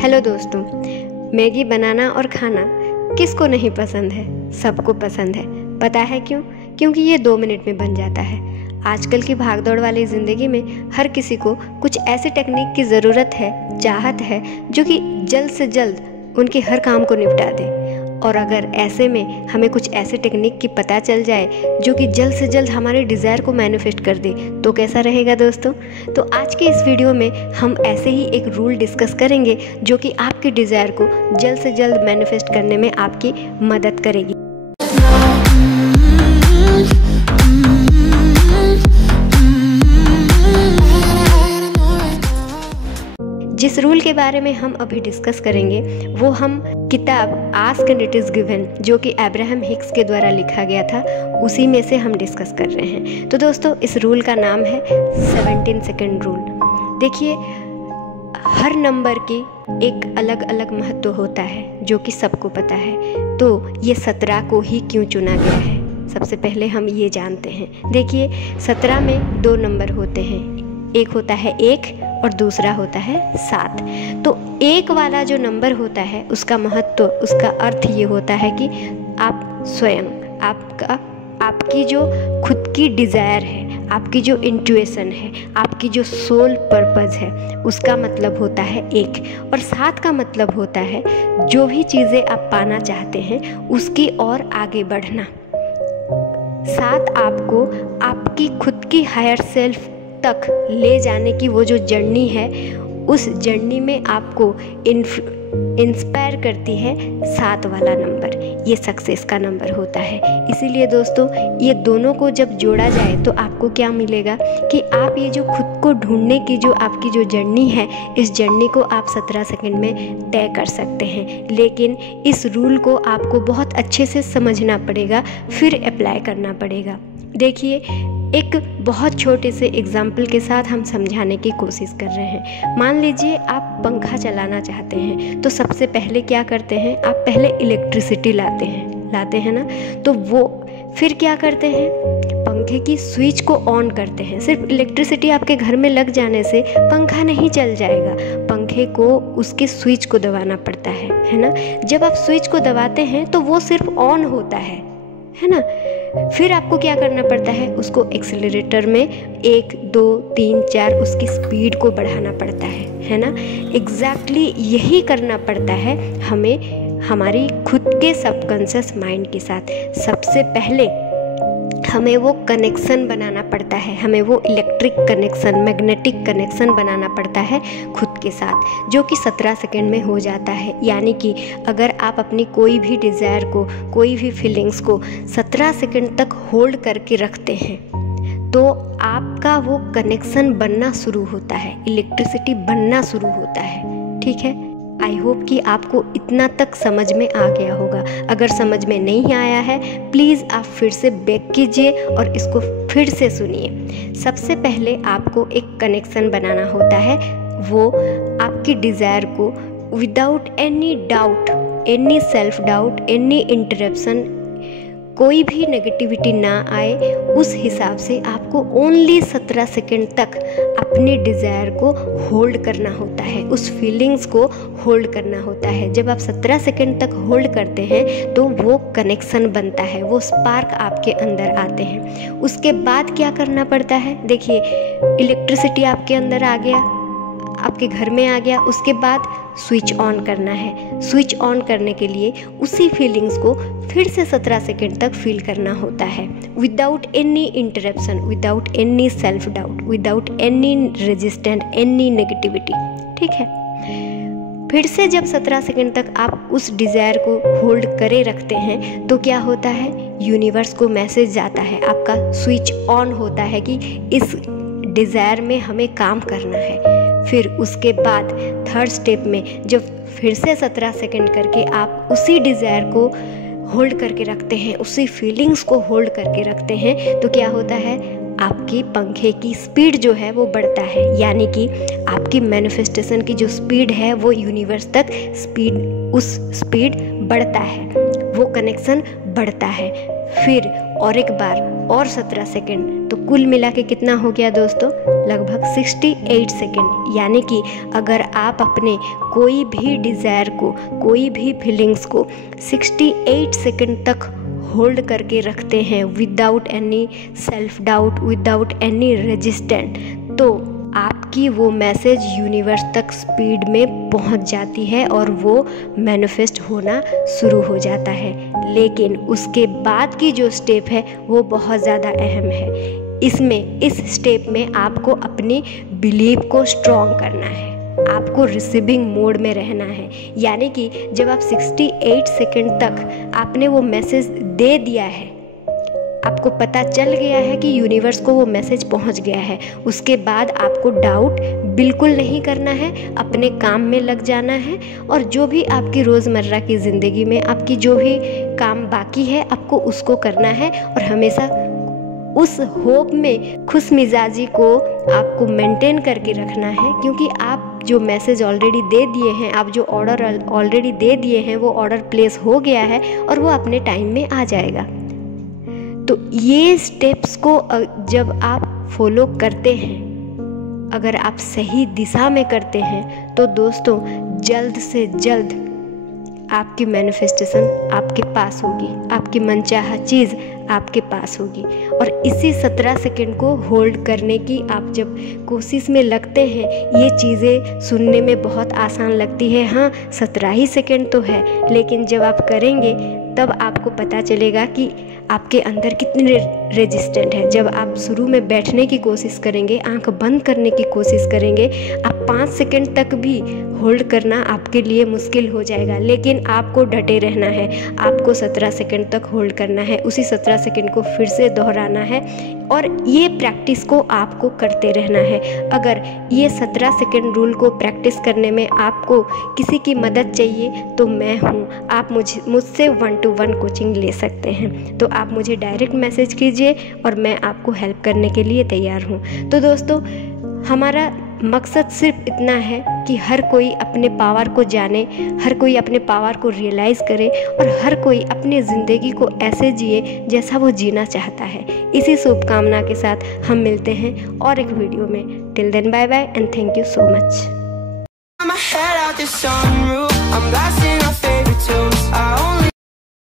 Hello दोस्तों, Maggi बनाना और खाना किसको नहीं पसंद है? सबको पसंद है। पता है क्यों? क्योंकि ये 2 मिनट में बन जाता है। आजकल की भागदौड़ वाली ज़िंदगी में हर किसी को कुछ ऐसी टेक्निक की ज़रूरत है, चाहत है, जो कि जल्द से जल्द उनके हर काम को निपटा दे। और अगर ऐसे में हमें कुछ ऐसे टेक्निक की पता चल जाए जो कि जल्द से जल्द हमारे डिज़ायर को मैनिफेस्ट कर दे, तो कैसा रहेगा दोस्तों? तो आज के इस वीडियो में हम ऐसे ही एक रूल डिस्कस करेंगे जो कि आपके डिज़ायर को जल्द से जल्द मैनिफेस्ट करने में आपकी मदद करेगी। जिस रूल के बारे में हम अभी डिस्कस करेंगे वो हम किताब ask and it is given, जो कि अब्राहम हिक्स के द्वारा लिखा गया था, उसी में से हम डिस्कस कर रहे हैं। तो दोस्तों, इस रूल का नाम है 17 सेकेंड रूल। देखिए, हर नंबर की एक अलग अलग महत्व होता है जो कि सबको पता है। तो ये 17 को ही क्यों चुना गया है, सबसे पहले हम ये जानते हैं। देखिए, 17 में 2 नंबर होते हैं, एक होता है 1 और दूसरा होता है 7। तो 1 वाला जो नंबर होता है उसका महत्व, उसका अर्थ ये होता है कि आप स्वयं, आपकी जो खुद की डिज़ायर है, आपकी जो इंट्यूशन है, आपकी जो सोल पर्पज़ है, उसका मतलब होता है 1। और 7 का मतलब होता है जो भी चीज़ें आप पाना चाहते हैं उसकी ओर आगे बढ़ना। 7 आपको आपकी खुद की हायर सेल्फ तक ले जाने की वो जो जर्नी है, उस जर्नी में आपको इंस्पायर करती है 7 वाला नंबर। ये सक्सेस का नंबर होता है। इसीलिए दोस्तों, ये दोनों को जब जोड़ा जाए तो आपको क्या मिलेगा कि आप ये जो खुद को ढूंढने की जो आपकी जो जर्नी है, इस जर्नी को आप 17 सेकंड में तय कर सकते हैं। लेकिन इस रूल को आपको बहुत अच्छे से समझना पड़ेगा, फिर अप्लाई करना पड़ेगा। देखिए, एक बहुत छोटे से एग्जाम्पल के साथ हम समझाने की कोशिश कर रहे हैं। मान लीजिए आप पंखा चलाना चाहते हैं, तो सबसे पहले क्या करते हैं, आप पहले इलेक्ट्रिसिटी लाते हैं ना। तो वो फिर क्या करते हैं, पंखे की स्विच को ऑन करते हैं। सिर्फ इलेक्ट्रिसिटी आपके घर में लग जाने से पंखा नहीं चल जाएगा, पंखे को उसके स्विच को दबाना पड़ता है ना। जब आप स्विच को दबाते हैं तो वो सिर्फ ऑन होता है ना। फिर आपको क्या करना पड़ता है, उसको एक्सेलरेटर में 1 2 3 4 उसकी स्पीड को बढ़ाना पड़ता है ना। एग्जैक्टली यही करना पड़ता है हमें हमारी खुद के सबकॉन्शियस माइंड के साथ। सबसे पहले हमें वो कनेक्शन बनाना पड़ता है, हमें वो इलेक्ट्रिक कनेक्शन, मैग्नेटिक कनेक्शन बनाना पड़ता है खुद के साथ, जो कि 17 सेकेंड में हो जाता है। यानी कि अगर आप अपनी कोई भी डिज़ायर को, कोई भी फीलिंग्स को 17 सेकेंड तक होल्ड करके रखते हैं तो आपका वो कनेक्शन बनना शुरू होता है, इलेक्ट्रिसिटी बनना शुरू होता है। ठीक है, आई होप कि आपको इतना तक समझ में आ गया होगा। अगर समझ में नहीं आया है, प्लीज़ आप फिर से बैक कीजिए और इसको फिर से सुनिए। सबसे पहले आपको एक कनेक्शन बनाना होता है, वो आपकी डिज़ायर को without any doubt, any self doubt, any interruption, कोई भी नेगेटिविटी ना आए, उस हिसाब से आपको ओनली 17 सेकेंड तक अपने डिज़ायर को होल्ड करना होता है, उस फीलिंग्स को होल्ड करना होता है। जब आप 17 सेकेंड तक होल्ड करते हैं तो वो कनेक्शन बनता है, वो स्पार्क आपके अंदर आते हैं। उसके बाद क्या करना पड़ता है, देखिए, इलेक्ट्रिसिटी आपके अंदर आ गया, आपके घर में आ गया, उसके बाद स्विच ऑन करना है। स्विच ऑन करने के लिए उसी फीलिंग्स को फिर से 17 सेकेंड तक फील करना होता है, without any interruption, without any self doubt, without any resistant, any negativity. ठीक है, फिर से जब 17 सेकेंड तक आप उस डिज़ायर को होल्ड करे रखते हैं तो क्या होता है, यूनिवर्स को मैसेज जाता है, आपका स्विच ऑन होता है कि इस डिज़ायर में हमें काम करना है। फिर उसके बाद 3rd स्टेप में जब फिर से 17 सेकेंड करके आप उसी डिज़ायर को होल्ड करके रखते हैं, उसी फीलिंग्स को होल्ड करके रखते हैं, तो क्या होता है, आपकी पंखे की स्पीड जो है वो बढ़ता है। यानी कि आपकी मैनिफेस्टेशन की जो स्पीड है वो यूनिवर्स तक उस स्पीड बढ़ता है, वो कनेक्शन बढ़ता है। फिर और एक बार और 17 सेकेंड तो कुल मिला के कितना हो गया दोस्तों, लगभग 68 सेकेंड। यानी कि अगर आप अपने कोई भी डिज़ायर को, कोई भी फीलिंग्स को 68 सेकेंड तक होल्ड करके रखते हैं without any self doubt, without any resistant, तो आपकी वो मैसेज यूनिवर्स तक स्पीड में पहुंच जाती है और वो मैनिफेस्ट होना शुरू हो जाता है। लेकिन उसके बाद की जो स्टेप है वो बहुत ज़्यादा अहम है। इस स्टेप में आपको अपनी बिलीव को स्ट्रॉन्ग करना है, आपको रिसीविंग मोड में रहना है। यानी कि जब आप 68 सेकेंड तक आपने वो मैसेज दे दिया है, आपको पता चल गया है कि यूनिवर्स को वो मैसेज पहुंच गया है, उसके बाद आपको डाउट बिल्कुल नहीं करना है, अपने काम में लग जाना है और जो भी आपकी रोज़मर्रा की ज़िंदगी में आपकी जो भी काम बाकी है आपको उसको करना है। और हमेशा उस होप में खुश मिजाजी को आपको मेंटेन करके रखना है, क्योंकि आप जो मैसेज ऑलरेडी दे दिए हैं, आप जो ऑर्डर ऑलरेडी दे दिए हैं, वो ऑर्डर प्लेस हो गया है और वो अपने टाइम में आ जाएगा। तो ये स्टेप्स को जब आप फॉलो करते हैं, अगर आप सही दिशा में करते हैं, तो दोस्तों जल्द से जल्द आपकी मैनिफेस्टेशन आपके पास होगी, आपकी मनचाहा चीज़ आपके पास होगी। और इसी 17 सेकंड को होल्ड करने की आप जब कोशिश में लगते हैं, ये चीज़ें सुनने में बहुत आसान लगती है, हाँ 17 ही सेकंड तो है, लेकिन जब आप करेंगे तब आपको पता चलेगा कि आपके अंदर कितने रेजिस्टेंट है। जब आप शुरू में बैठने की कोशिश करेंगे, आंख बंद करने की कोशिश करेंगे, आप 5 सेकंड तक भी होल्ड करना आपके लिए मुश्किल हो जाएगा, लेकिन आपको डटे रहना है, आपको 17 सेकंड तक होल्ड करना है, उसी 17 सेकंड को फिर से दोहराना है और ये प्रैक्टिस को आपको करते रहना है। अगर ये 17 सेकंड रूल को प्रैक्टिस करने में आपको किसी की मदद चाहिए तो मैं हूँ, आप मुझसे 1-to-1 कोचिंग ले सकते हैं। तो आप मुझे डायरेक्ट मैसेज कीजिए और मैं आपको हेल्प करने के लिए तैयार हूँ। तो दोस्तों हमारा मकसद सिर्फ इतना है कि हर कोई अपने पावर को जाने, हर कोई अपने पावर को रियलाइज़ करे और हर कोई अपनी ज़िंदगी को ऐसे जिए जैसा वो जीना चाहता है। इसी शुभकामना के साथ हम मिलते हैं और एक वीडियो में। Till then bye bye and thank you so much.